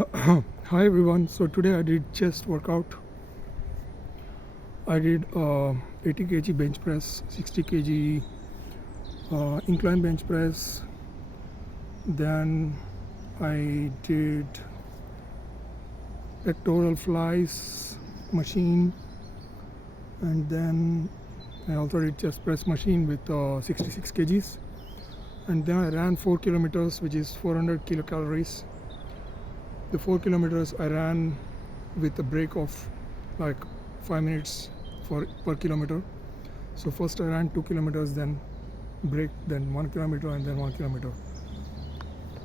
Hi everyone. So today I did chest workout. I did 80 kg bench press, 60 kg incline bench press. Then I did pectoral flies machine, and then I also did chest press machine with 66 kgs. And then I ran 4 kilometers, which is 400 kilocalories. The 4 kilometers I ran with a break of like 5 minutes per kilometer. So first I ran 2 kilometers, then break, then 1 kilometer, and then 1 kilometer.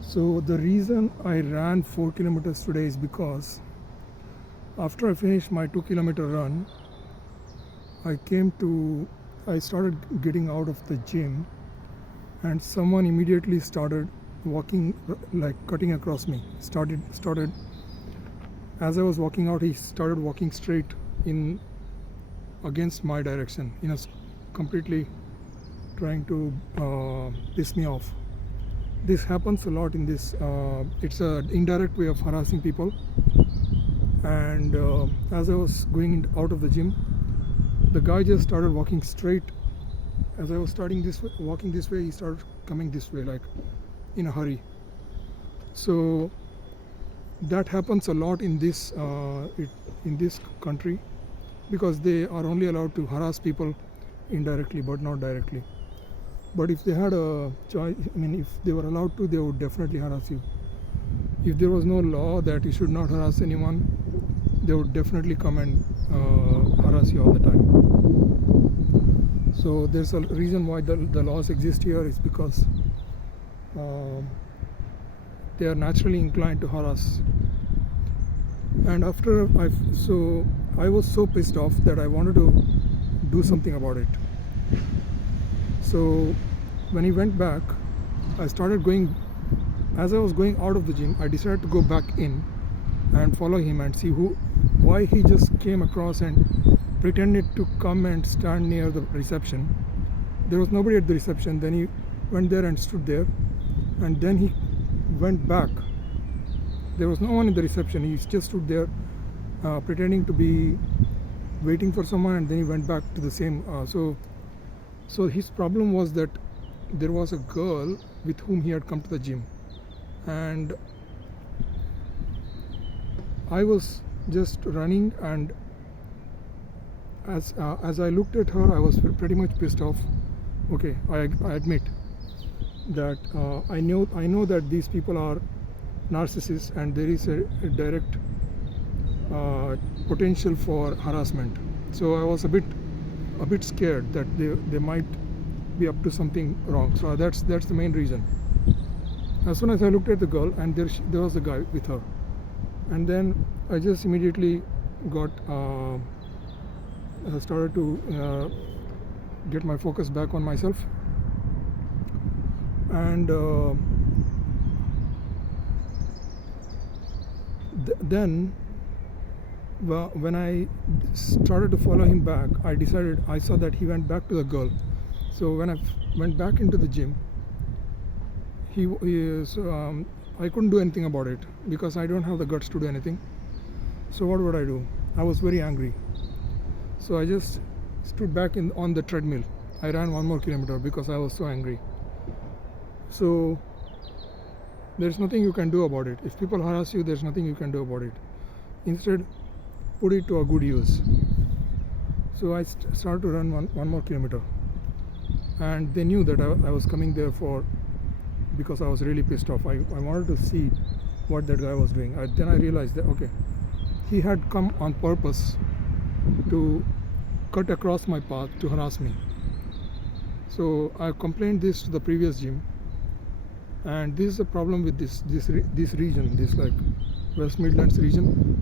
So the reason I ran 4 kilometers today is because after I finished my 2 kilometer run, I started getting out of the gym, and someone immediately started walking, like cutting across me. Started as I was walking out, he started walking straight in against my direction, completely trying to piss me off. This happens a lot in this. It's an indirect way of harassing people. And as I was going out of the gym, the guy just started walking straight. As I was walking this way, he started coming this way, like in a hurry. So that happens a lot in this country, because they are only allowed to harass people indirectly but not directly. But if they had a choice, if they were allowed to, they would definitely harass you. If there was no law that you should not harass anyone, they would definitely come and harass you all the time. So there's a reason why the laws exist here, is because they are naturally inclined to harass. And I was so pissed off that I wanted to do something about it. So when he went back, I started going. As I was going out of the gym, I decided to go back in and follow him and see why he just came across and pretended to come and stand near the reception. There was nobody at the reception. Then he went there and stood there, and then he went back. There was no one in the reception. He just stood there pretending to be waiting for someone, and then he went back to the same. So his problem was that there was a girl with whom he had come to the gym, and I was just running, and as I looked at her, I was pretty much pissed off. Okay, I admit that I know that these people are narcissists, and there is a direct potential for harassment. So I was a bit scared that they might be up to something wrong. So that's the main reason. As soon as I looked at the girl, and there was a guy with her, and then I just immediately got started to get my focus back on myself. And then when I started to follow him back, I saw that he went back to the girl. So when I went back into the gym, I couldn't do anything about it, because I don't have the guts to do anything. So what would I do? I was very angry. So I just stood back on the treadmill. I ran 1 more kilometer because I was so angry. So there's nothing you can do about it. If people harass you, there's nothing you can do about it. Instead, put it to a good use. So I started to run one more kilometer, and they knew that I was coming there because I was really pissed off. I wanted to see what that guy was doing. Then I realized that, okay, he had come on purpose to cut across my path to harass me. So I complained this to the previous gym, and this is a problem with this region, this like West Midlands region.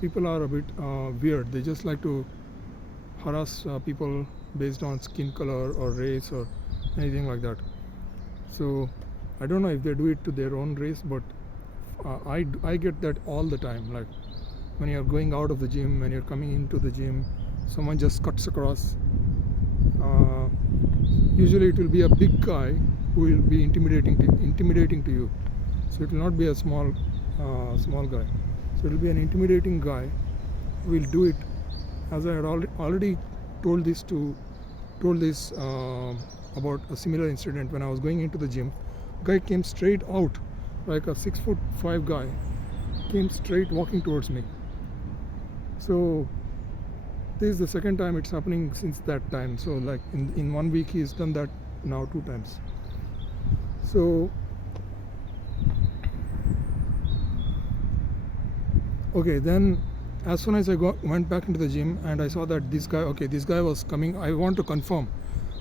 People are a bit weird. They just like to harass people based on skin color or race or anything like that. So I don't know if they do it to their own race, but I get that all the time. Like when you're going out of the gym, when you're coming into the gym, someone just cuts across. Usually it will be a big guy who will be intimidating to you. So it will not be a small small guy. So it'll be an intimidating guy who will do it. As I had already told this about a similar incident when I was going into the gym. Guy came straight out, like a 6'5" guy, came straight walking towards me. So this is the second time it's happening since that time. So like in 1 week he's done that now 2 times. So okay, then as soon as I went back into the gym and I saw that this guy was coming. I want to confirm.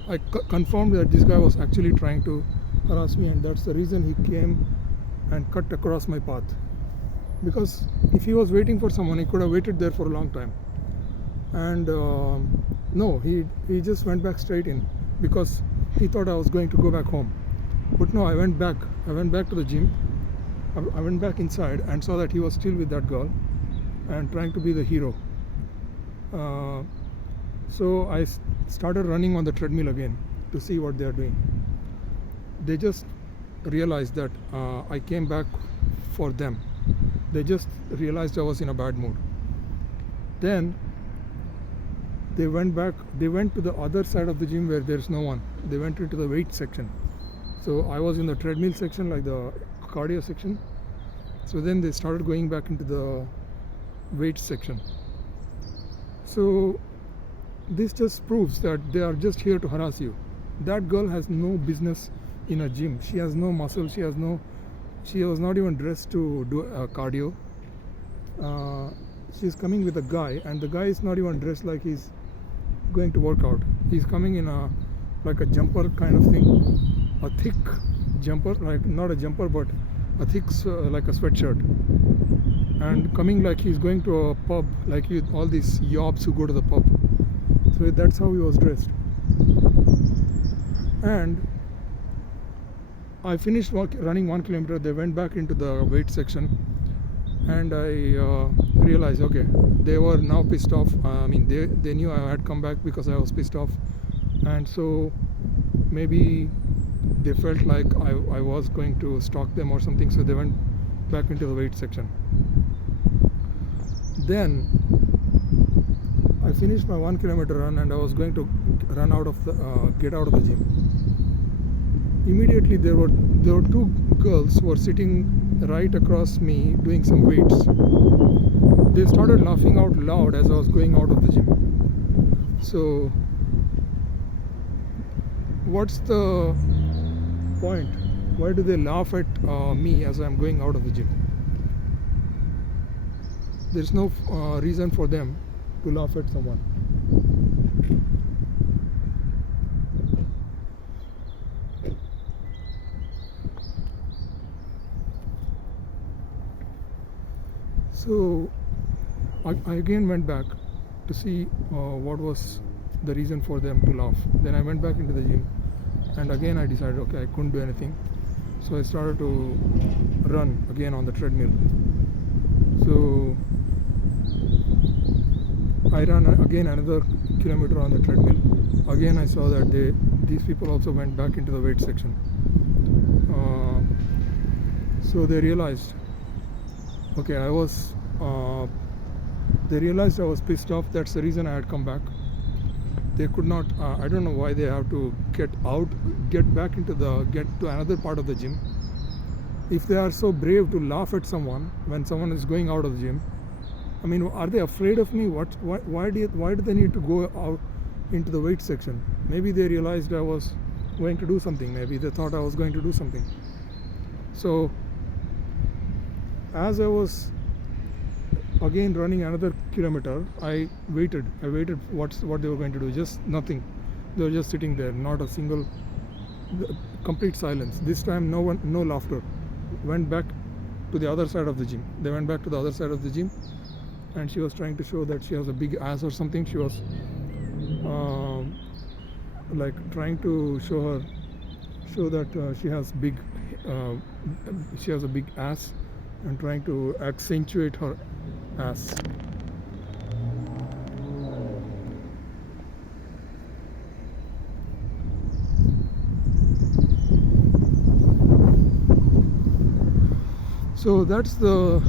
I confirmed that this guy was actually trying to harass me, and that's the reason he came and cut across my path. Because if he was waiting for someone, he could have waited there for a long time. And no, he just went back straight in because he thought I was going to go back home. But no, I went back to the gym. I went back inside and saw that he was still with that girl and trying to be the hero. So I started running on the treadmill again to see what they are doing. They just realized that I came back for them. They just realized I was in a bad mood. Then they went to the other side of the gym where there's no one. They went into the weight section. So I was in the treadmill section, like the cardio section. So then they started going back into the weight section. So this just proves that they are just here to harass you. That girl has no business in a gym. She has no muscle. She was not even dressed to do cardio. She's coming with a guy, and the guy is not even dressed like he's going to work out. He's coming in like a jumper kind of thing, a thick jumper, like not a jumper but a thick like a sweatshirt, and coming like he's going to a pub, like all these yobs who go to the pub. So that's how he was dressed. And I finished running 1 kilometer. They went back into the weight section, and I realized, okay, they were now pissed off. I mean, they knew I had come back because I was pissed off, and so maybe they felt like I was going to stalk them or something. So they went back into the weight section. Then I finished my 1 kilometer run, and I was going to get out of the gym. Immediately there were 2 girls who were sitting right across me doing some weights. They started laughing out loud as I was going out of the gym. So what's the point? Why do they laugh at me as I'm going out of the gym? There's no reason for them to laugh at someone. So I again went back to see what was the reason for them to laugh. Then I went back into the gym, and again I decided, okay, I couldn't do anything. So I started to run again on the treadmill. So I ran again another kilometer on the treadmill. Again I saw that these people also went back into the weight section. So they realized, okay, they realized I was pissed off. That's the reason I had come back. They could not, I don't know why they have to get back get to another part of the gym. If they are so brave to laugh at someone when someone is going out of the gym, I mean, are they afraid of me? Why do they need to go out into the weight section? Maybe they realized I was going to do something. Maybe they thought I was going to do something. So as I was again running another kilometer, I waited what they were going to do. Just nothing. They were just sitting there, not a single, complete silence. This time no laughter. Went back to the other side of the gym. They went back to the other side of the gym, and she was trying to show that she has a big ass or something. She was like trying to show that she has a big ass, and trying to accentuate her ass. So that's the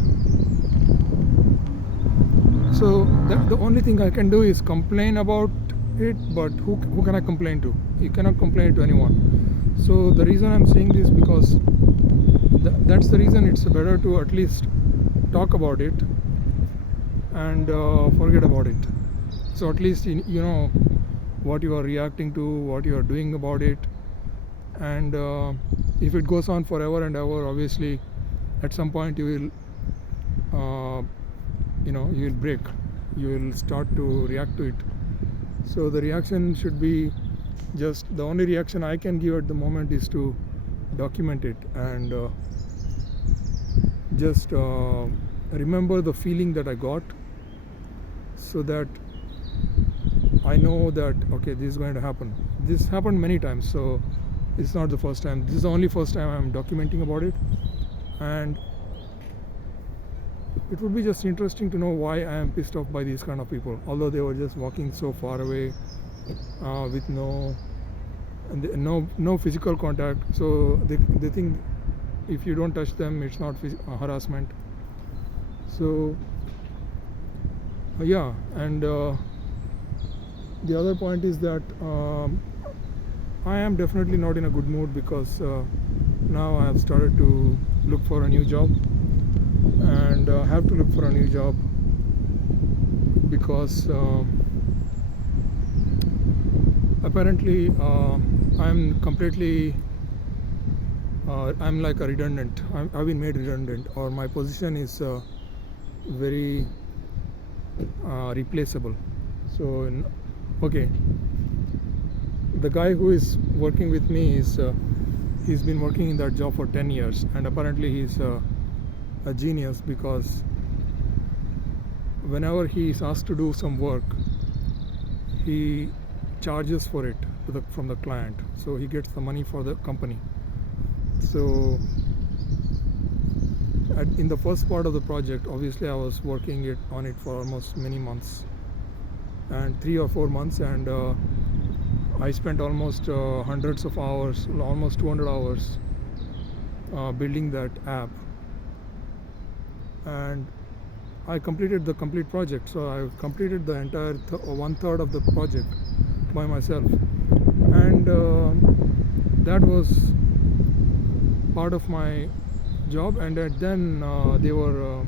the only thing I can do is complain about it, but who can I complain to? You cannot complain to anyone. So the reason I'm saying this, because that's the reason it's better to at least talk about it and forget about it. So at least you know what you are reacting to, what you are doing about it. And if it goes on forever and ever, obviously at some point you will you will break, you will start to react to it. So the reaction should be, just the only reaction I can give at the moment is to document it and just remember the feeling that I got, so that I know that okay, this is going to happen. This happened many times, so it's not the first time. This is the only first time I'm documenting about it. And it would be just interesting to know why I am pissed off by these kind of people, although they were just walking so far away with no physical contact. So they think if you don't touch them, it's not harassment. So yeah. And the other point is that I am definitely not in a good mood, because now I have started to look for a new job, and have to look for a new job because apparently I'm completely I'm like a redundant. I've been made redundant, or my position is very replaceable. So okay, the guy who is working with me is he's been working in that job for 10 years, and apparently he's a genius, because whenever he is asked to do some work, he charges for it from the client, so he gets the money for the company. So in the first part of the project, obviously I was working on it for almost many months, and 3 or 4 months, and I spent almost hundreds of hours, almost 200 hours building that app, and I completed the complete project. So I completed the entire 1/3 of the project by myself, and that was part of my job. And then they were a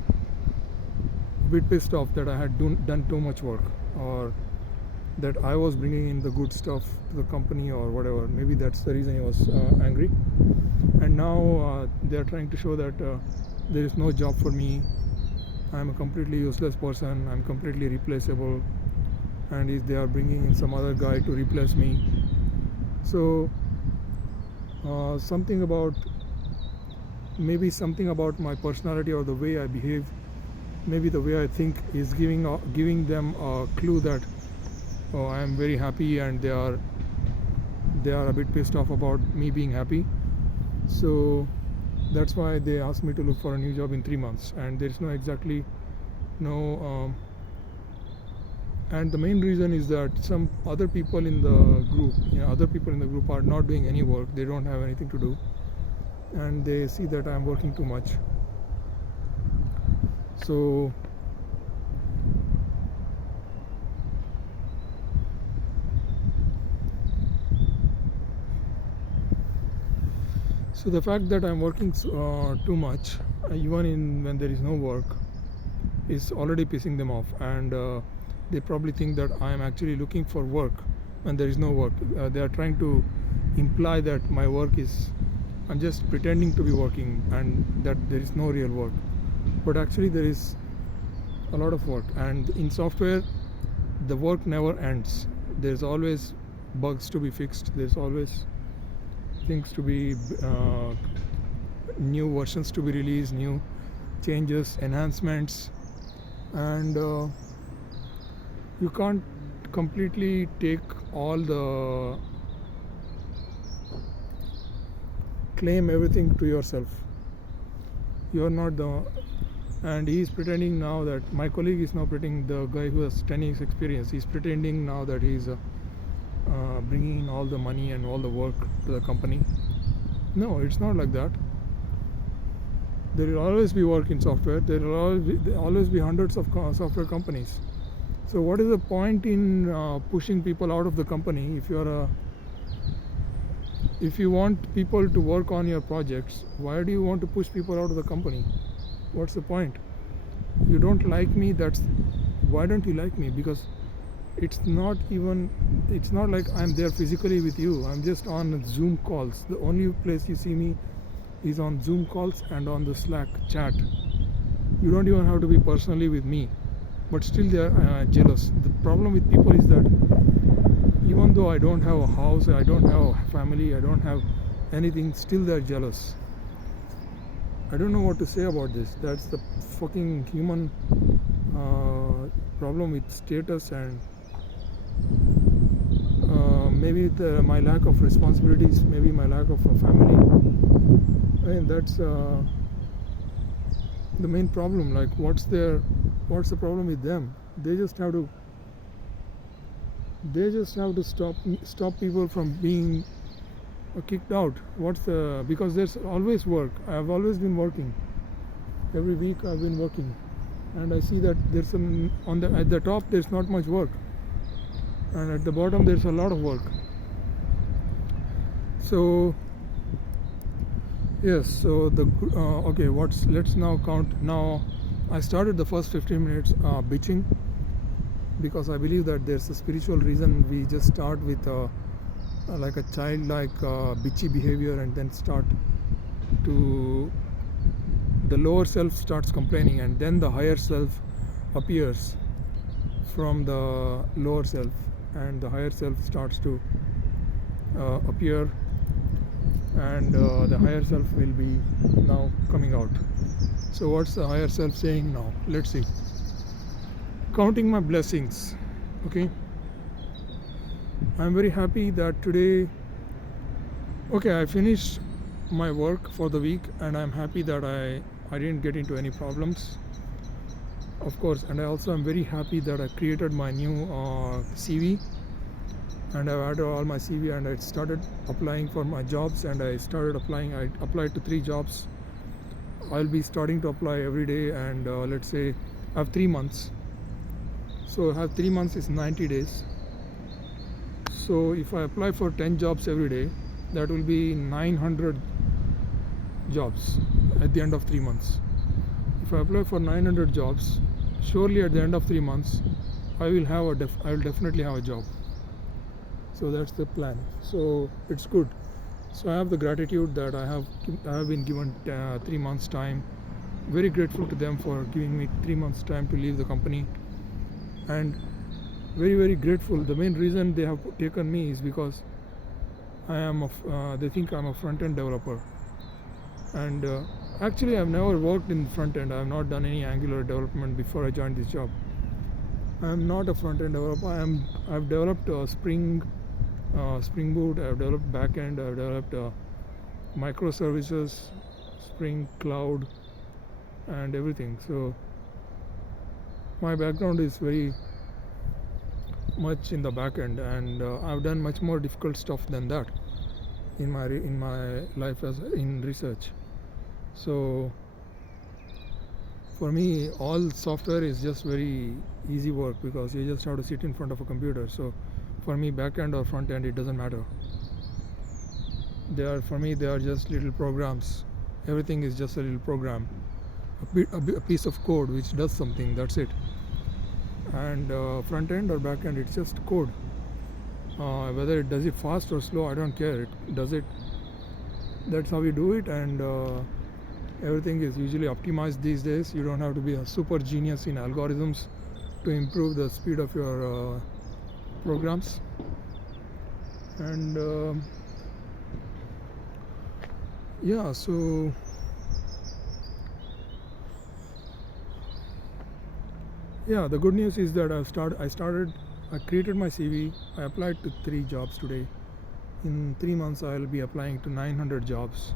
bit pissed off that I had done too much work, or that I was bringing in the good stuff to the company, or whatever. Maybe that's the reason he was angry. And now they are trying to show that there is no job for me. I'm a completely useless person. I'm completely replaceable, and they are bringing in some other guy to replace me. So something about my personality, or the way I behave, maybe the way I think, is giving them a clue that I am very happy, and they are a bit pissed off about me being happy. So that's why they asked me to look for a new job in 3 months, and there's no and the main reason is that some other people in the group, are not doing any work. They don't have anything to do, and they see that I'm working too much. So the fact that I'm working too much, even when there is no work, is already pissing them off, and they probably think that I am actually looking for work when there is no work. They are trying to imply that my work is, I'm just pretending to be working, and that there is no real work. But actually there is a lot of work, and in software the work never ends. There's always bugs to be fixed. There's always things to be new versions to be released, new changes, enhancements, and you can't completely take claim everything to yourself. You're not and he's pretending now that, my colleague is now pretending, the guy who has 10 years experience, he's pretending now that he's bringing in all the money and all the work to the company. No, it's not like that. There will always be work in software. There will always be hundreds of software companies. So what is the point in pushing people out of the company if you want people to work on your projects? Why do you want to push people out of the company? What's the point? You don't like me, that's why don't you like me? Because it's not like I'm there physically with you. I'm just on Zoom calls. The only place you see me is on Zoom calls and on the Slack chat. You don't even have to be personally with me, but still they are jealous. The problem with people is that even though I don't have a house, I don't have a family, I don't have anything, still they're jealous. I don't know what to say about this. That's the fucking human problem with status, and maybe my lack of responsibilities, maybe my lack of a family. I mean, that's the main problem. Like, what's the problem with them? They just have to stop people from being kicked out. Because there's always work. I've always been working. Every week I've been working, and I see that there's at the top there's not much work, and at the bottom there's a lot of work. So yes, so okay, let's now count. Now I started the first 15 minutes bitching, because I believe that there's a spiritual reason we just start with like a childlike bitchy behavior, and then the lower self starts complaining, and then the higher self appears from the lower self, and the higher self starts to appear, and the higher self will be now coming out. So what's the higher self saying now? Let's see. Counting my blessings. Okay, I'm very happy that today, I finished my work for the week, and I'm happy that I didn't get into any problems, of course. And I also am very happy that I created my new CV, and I've added all my CV, and I started applying for my jobs, and I applied to 3 jobs. I'll be starting to apply every day, and let's say I have 3 months. So I have 3 months is 90 days. So if I apply for 10 jobs every day, that will be 900 jobs at the end of 3 months. If I apply for 900 jobs, surely at the end of 3 months, I will definitely have a job. So that's the plan. So it's good. So I have the gratitude that I have been given 3 months time. Very grateful to them for giving me 3 months time to leave the company, and very, very grateful. The main reason they have taken me is because they think I'm a front-end developer, and actually I've never worked in front-end. I have not done any Angular development before I joined this job. I am not a front-end developer. I've developed Spring Boot. I've developed backend. I've developed microservices, Spring Cloud, and everything. So my background is very much in the backend, and I've done much more difficult stuff than that in my life as in research. So for me, all software is just very easy work, because you just have to sit in front of a computer. So for me, backend or front end, it doesn't matter. They are just little programs. Everything is just a little program, a piece of code which does something. That's it. And front end or back end, it's just code. Whether it does it fast or slow, I don't care. It does it. That's how we do it, and everything is usually optimized these days. You don't have to be a super genius in algorithms to improve the speed of your programs. And so the good news is that I created my CV. I applied to 3 jobs today. In 3 months, I'll be applying to 900 jobs.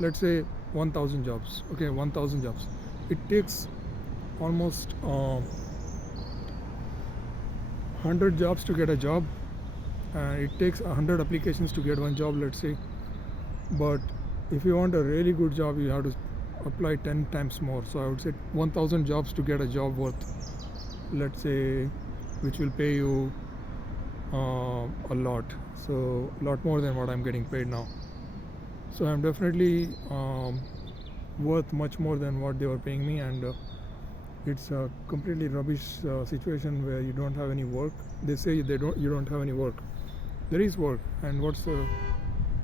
Let's say 1,000 jobs. Okay, 1,000 jobs. It takes almost 100 jobs to get a job. It takes 100 applications to get one job, let's say. But if you want a really good job, you have to apply 10 times more. So I would say 1000 jobs to get a job worth, let's say, which will pay you a lot. So a lot more than what I'm getting paid now. So I'm definitely worth much more than what they were paying me, and it's a completely rubbish situation where you don't have any work. They say you don't have any work. There is work, and what's the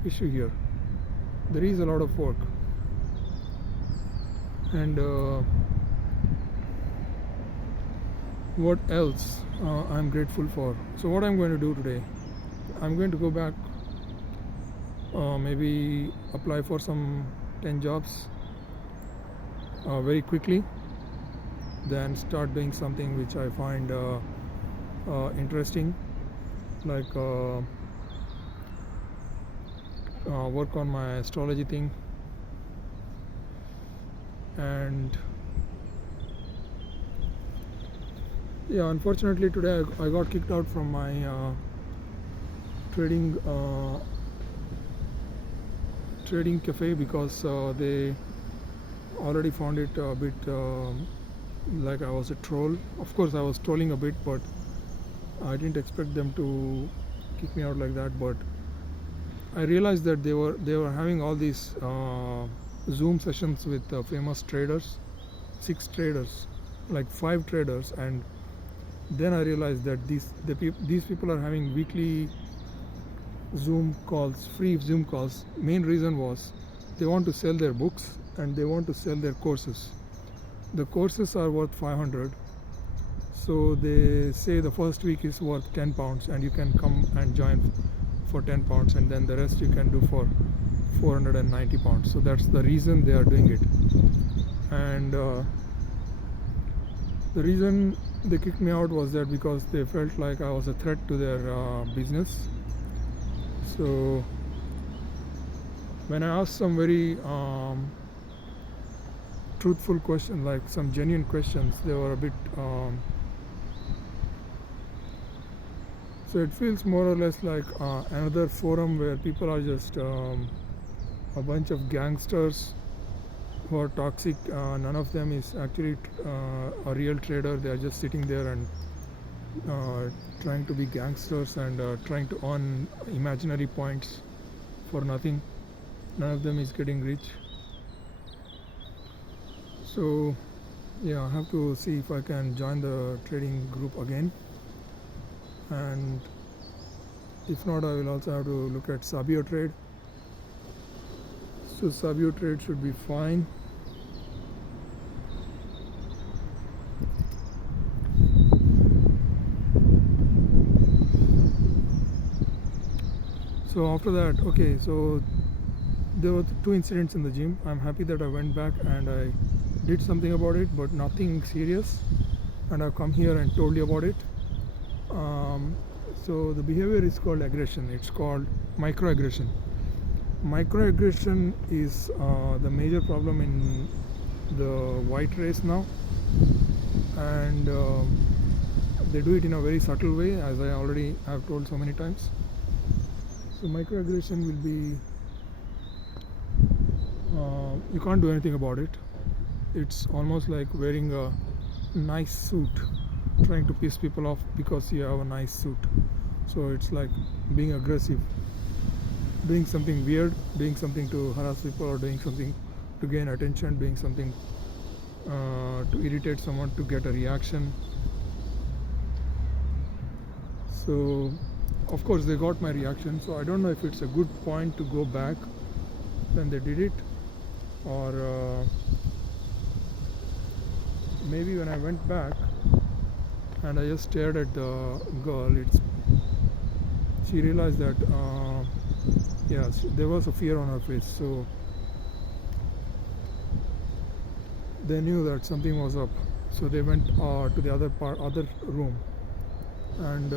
issue here? There is a lot of work, and what else I'm grateful for. So what I'm going to do today, I'm going to go back, maybe apply for some 10 jobs very quickly, then start doing something which I find interesting, like work on my astrology thing. And yeah, unfortunately today I got kicked out from my trading cafe because they already found it a bit like I was a troll. Of course I was trolling a bit, but I didn't expect them to kick me out like that. But I realized that they were having all these Zoom sessions with famous traders, 6 traders, like 5 traders, and then I realized that these people are having weekly Zoom calls, free Zoom calls. Main reason was they want to sell their books and they want to sell their courses. The courses are worth 500, so they say the first week is worth £10 and you can come and join for £10, and then the rest you can do for £490. So that's the reason they are doing it. And the reason they kicked me out was that because they felt like I was a threat to their business. So when I asked some very truthful questions, like some genuine questions, they were a bit so it feels more or less like another forum where people are just a bunch of gangsters who are toxic. None of them is actually a real trader. They are just sitting there and trying to be gangsters and trying to earn imaginary points for nothing. None of them is getting rich. So yeah, I have to see if I can join the trading group again, and if not, I will also have to look at Sabio trade. So Sabio trade should be fine. So after that, okay, so there were 2 incidents in the gym. I'm happy that I went back and I did something about it, but nothing serious, and I've come here and told you about it. So the behavior is called aggression. It's called microaggression. Microaggression is the major problem in the white race now, and they do it in a very subtle way, as I already have told so many times. So microaggression will be you can't do anything about it. It's almost like wearing a nice suit, trying to piss people off because you have a nice suit. So it's like being aggressive, doing something weird, doing something to harass people, or doing something to gain attention, doing something to irritate someone, to get a reaction. So of course they got my reaction, so I don't know if it's a good point to go back when they did it, or maybe when I went back and I just stared at the girl, she realized that there was a fear on her face, so they knew that something was up. So they went to the other room, and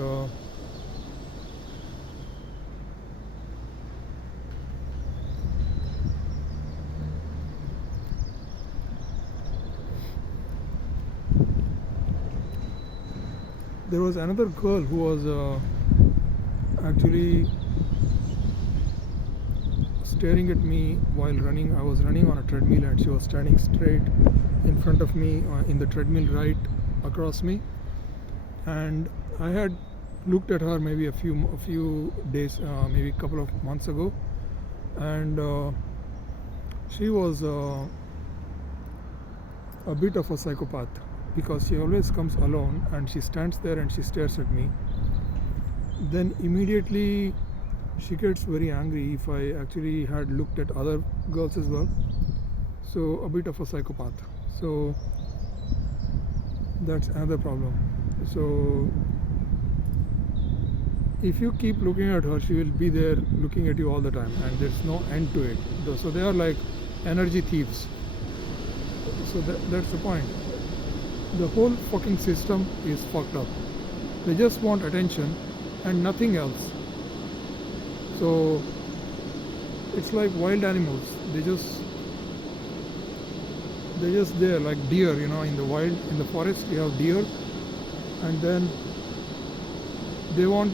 there was another girl who was actually staring at me while running. I was running on a treadmill and she was standing straight in front of me in the treadmill right across me. And I had looked at her maybe a few days, maybe a couple of months ago, and she was a bit of a psychopath, because she always comes alone and she stands there and she stares at me. Then immediately she gets very angry if I actually had looked at other girls as well. So a bit of a psychopath. So that's another problem. So if you keep looking at her, she will be there looking at you all the time, and there's no end to it. So they are like energy thieves. So that's the point. The whole fucking system is fucked up. They just want attention and nothing else. So it's like wild animals. They're just there like deer, in the wild, in the forest you have deer, and then they want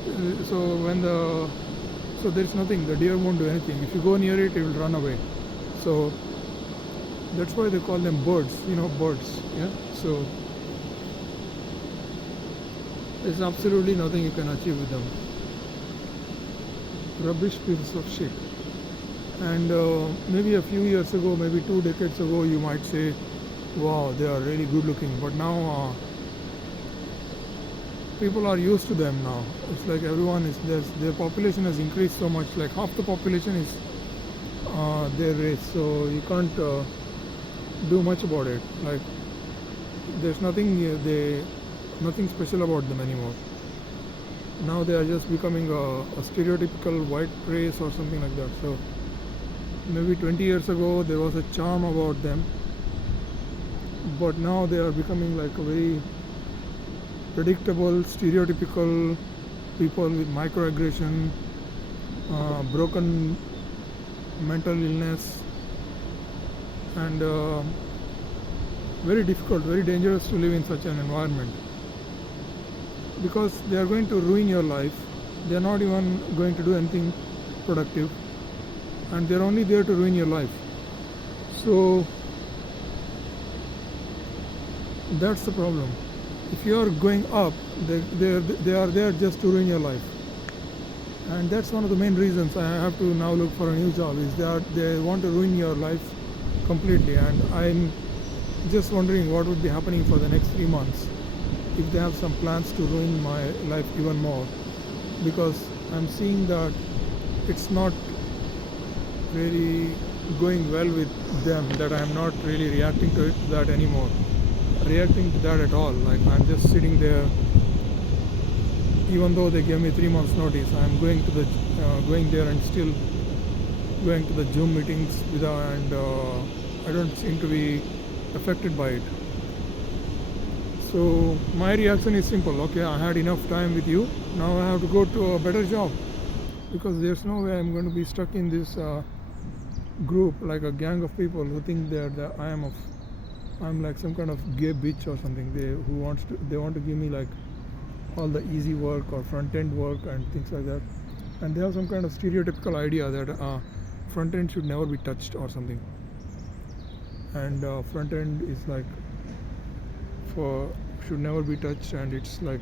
so there's nothing, the deer won't do anything. If you go near it, it will run away. So that's why they call them birds, birds. Yeah. So there's absolutely nothing you can achieve with them. Rubbish pieces of shit. And maybe a few years ago, maybe 2 decades ago, you might say, wow, they are really good looking. But now people are used to them now. It's like everyone is, their population has increased so much, like half the population is their race. So you can't do much about it. Like there's nothing special about them anymore. Now they are just becoming a stereotypical white race or something like that. So maybe 20 years ago there was a charm about them, but now they are becoming like a very predictable, stereotypical people with microaggression, broken mental illness, and very difficult, very dangerous to live in such an environment, because they are going to ruin your life. They are not even going to do anything productive, and they are only there to ruin your life. So that's the problem. If you are going up, they are there just to ruin your life. And that's one of the main reasons I have to now look for a new job, is they want to ruin your life completely. And I'm just wondering what would be happening for the next 3 months if they have some plans to ruin my life even more, because I'm seeing that it's not really going well with them, that I'm not really reacting to that anymore, reacting to that at all. Like I'm just sitting there, even though they gave me 3 months notice. I'm going there and still going to the Zoom meetings and I don't seem to be affected by it. So my reaction is simple. Okay, I had enough time with you, now I have to go to a better job, because there's no way I'm going to be stuck in this group, like a gang of people who think that I'm like some kind of gay bitch or something. They want to give me like all the easy work or front end work and things like that, and they have some kind of stereotypical idea that front end should never be touched or something, and front end is like should never be touched, and it's like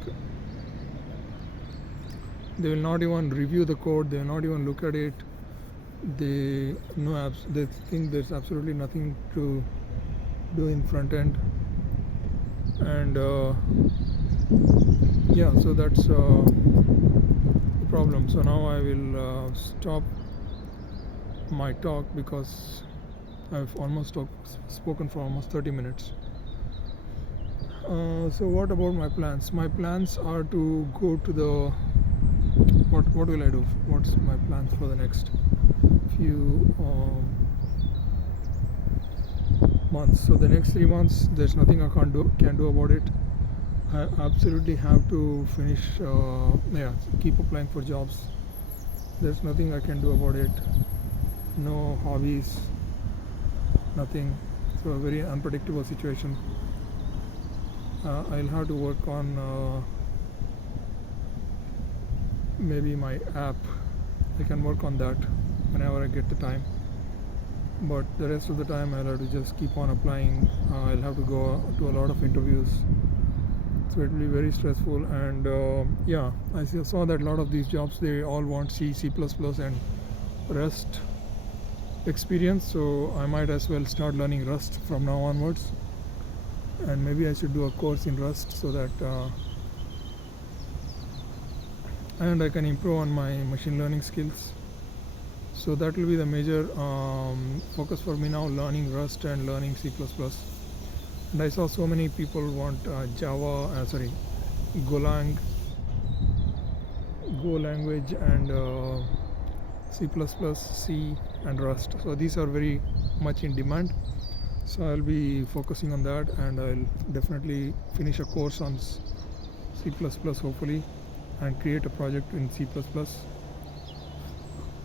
they will not even review the code, they will not even look at it. They think there's absolutely nothing to do in front end, and yeah, so that's the problem. So now I will stop my talk, because I've almost spoken for almost 30 minutes. So what about my plans? My plans are to go to the what will I do? What's my plans for the next few months? So the next 3 months, there's nothing I can do about it. I absolutely have to finish, keep applying for jobs. There's nothing I can do about it. No hobbies, nothing. So a very unpredictable situation. I'll have to work on maybe my app. I can work on that whenever I get the time. but the rest of the time I'll have to just keep on applying. I'll have to go to a lot of interviews, so it will be very stressful. And yeah, I saw that a lot of these jobs, they all want C++, and Rust experience, so I might as well start learning Rust from now onwards, and maybe I should do a course in Rust so that and I can improve on my machine learning skills. So that will be the major focus for me now, learning Rust and learning C++. And I saw so many people want Golang, Go language, and C++, C, and Rust. So these are very much in demand. So I'll be focusing on that, and I'll definitely finish a course on C++ hopefully, and create a project in C++.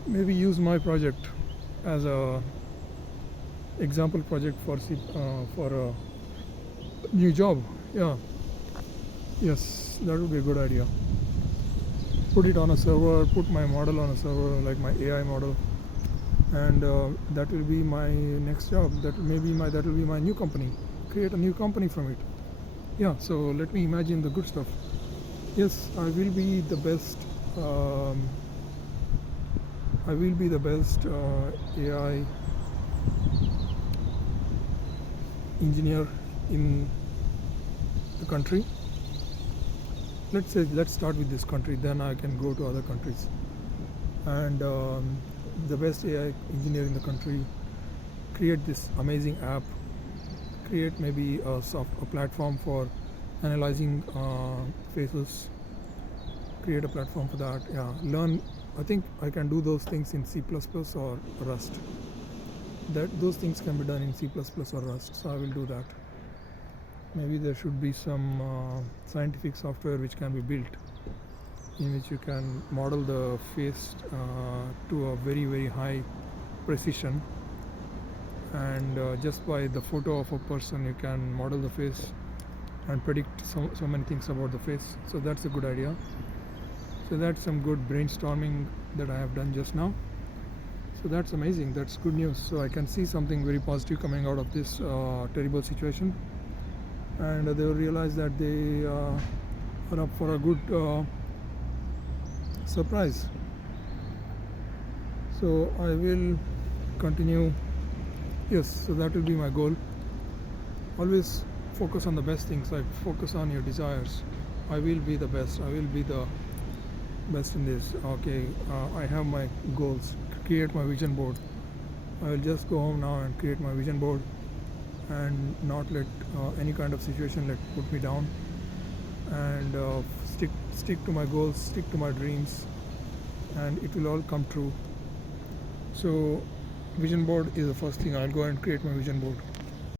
Maybe use my project as a example project for a new job. Yeah, yes, that would be a good idea. Put it on a server, put my model on a server, like my AI model, and that will be my next job. That will be my new company. Create a new company from it. Yeah, so let me imagine the good stuff. Yes, I will be the best. I will be the best AI engineer in the country. Let's start with this country, then I can go to other countries. And the best AI engineer in the country, create this amazing app, create maybe a platform for analyzing faces, create a platform for that. Yeah, learn. I think I can do those things in C++ or Rust. Those things can be done in C++ or Rust, so I will do that. Maybe there should be some scientific software which can be built, in which you can model the face to a very, very high precision, and just by the photo of a person you can model the face and predict so many things about the face. So that's a good idea. So that's some good brainstorming that I have done just now. So that's amazing, that's good news. So I can see something very positive coming out of this terrible situation, and they will realize that they are up for a good surprise. So I will continue. Yes, so that will be my goal. Always focus on the best things, like focus on your desires. I will be the best, I will be the best in this. Okay, I have my goals, create my vision board. I will just go home now and create my vision board, and not let any kind of situation put me down, and stick to my goals, stick to my dreams, and it will all come true. So vision board is the first thing. I'll go and create my vision board.